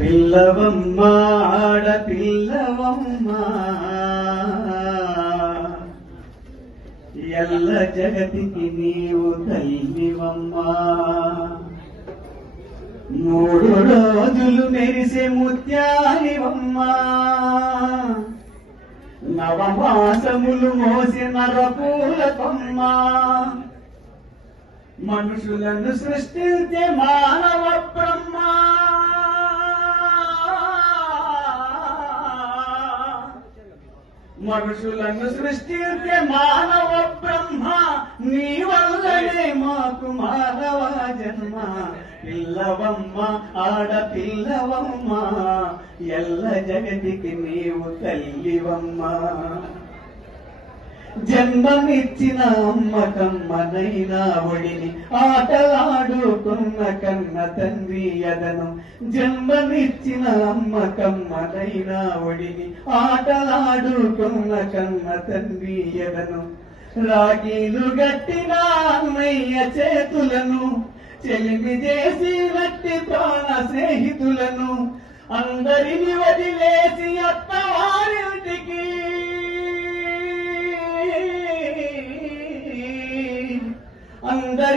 పిల్లవమ్మ ఆడపిల్లవమ్మ. ఎల్ల జగతికి నీవు తల్లివమ్మా. మూడు రోజులు మెరిసే ముత్యాలివమ్మా. నవమాసములు మోసి నరపూలకమ్మా మనుషులను సృష్టించే మానవ బ్రహ్మ. మనుషులను సృష్టించే మానవ బ్రహ్మ. నీ వల్లనే మాకు మానవ జన్మ. పిల్లవమ్మ ఆడపిల్లవమ్మ ఎల్ల జగతికి నీవు తల్లివమ్మ. జన్మనిచ్చిన అమ్మకమ్మనైనా ఒడిని ఆటలాడుకున్న కన్న తండ్రి అదను జన్మనిచ్చిన అమ్మకమ్మనైనా ఒడిని ఆటలాడుకున్న కన్న తండ్రి అదను రాగీలు గట్టిన అన్నయ్య చేతులను చెలిమి చేసి గట్టి ప్రాణ స్నేహితులను అందరిని వదిలేసి అత్తవారి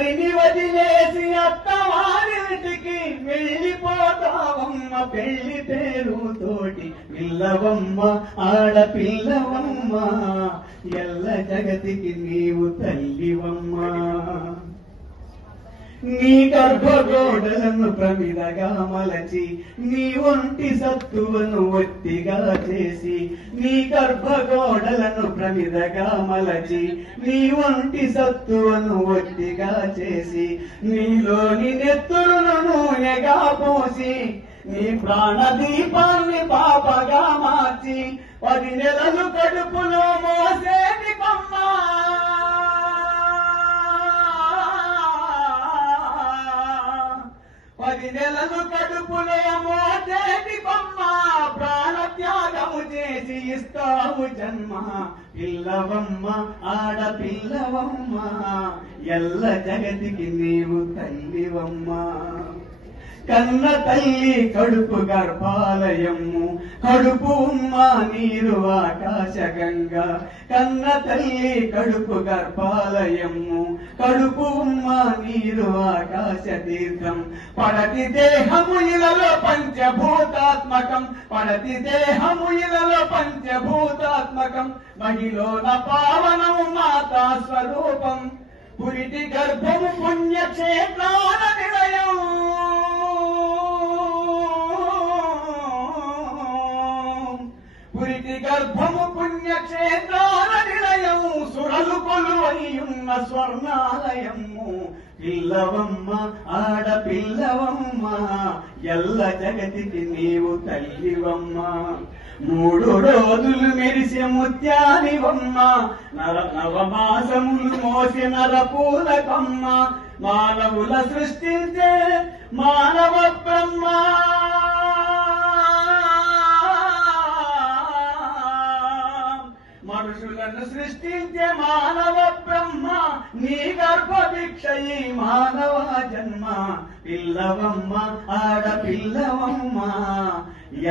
అందరిని వదిలేసి అత్తవారింటికి వెళ్ళిపోతావమ్మ. పెళ్ళి పేరు తోటి పిల్లవమ్మ ఆడపిల్లవమ్మ. ఎల్ల జగతికి నీవు తల్లివమ్మ. నీ గర్భగోడలను ప్రమిదగా మలచి నీ ఒంటి సత్తువను ఒత్తిగా చేసి నీ గర్భగోడలను ప్రమిదగా మలచి నీ ఒంటి సత్తువను ఒత్తిగా చేసి నీలోని నెత్తురును నూనెగా పోసి నీ ప్రాణ దీపాన్ని పాపగా మార్చి పది నెలలు కడుపు పది నెలలు కడుపులో మోచేటి బొమ్మ ప్రాణ త్యాగము చేసి ఇస్తావు జన్మ. పిల్లవమ్మ ఆడపిల్లవమ్మ ఎల్ల జగతికి నీవు తల్లివమ్మ. కన్న తల్లి కడుపు గర్భాలయము కడుపు ఉమ్మ నీరు ఆకాశ ఆకాశగంగా కన్న తల్లి కడుపు గర్భాలయము కడుపు ఉమ్మ నీరు ఆకాశ తీర్థం పడతి దేహము ఇలలో పంచభూతాత్మకం. పడతి దేహము ఇలలో పంచభూతాత్మకం. మహిళన పావనము మాతా స్వరూపం. పురిటి గర్భము పుణ్యక్షేత్రాల నిలయం. పురిటి గర్భము పుణ్యక్షేత్రాల నిలయం సురలు కొలువయ్యున్న స్వర్ణాలయము. పిల్లవమ్మ ఆడపిల్లవమ్మ ఎల్ల జగతికి నీవు తల్లివమ్మ. మూడు రోజులు మెరిసే ముత్యానివమ్మ నర నవమాసములు మోసి నరపూలకమ్మ. మానవుల సృష్టించే మానవ బ్రహ్మ. గర్భభిక్ష మానవ జన్మ పిల్లవమ్మ ఆడపిల్లవమ్మ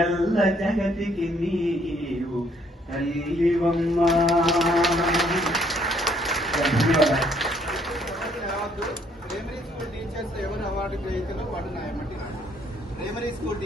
ఎల్ల జగతికి నీవు తల్లివమ్మ. ధన్యవాదాలు. ప్రైమరీ స్కూల్ టీచర్స్ ఎవరు అవార్డు గ్రహీతలో వాడు న్యాయమంటే ప్రైమరీ స్కూల్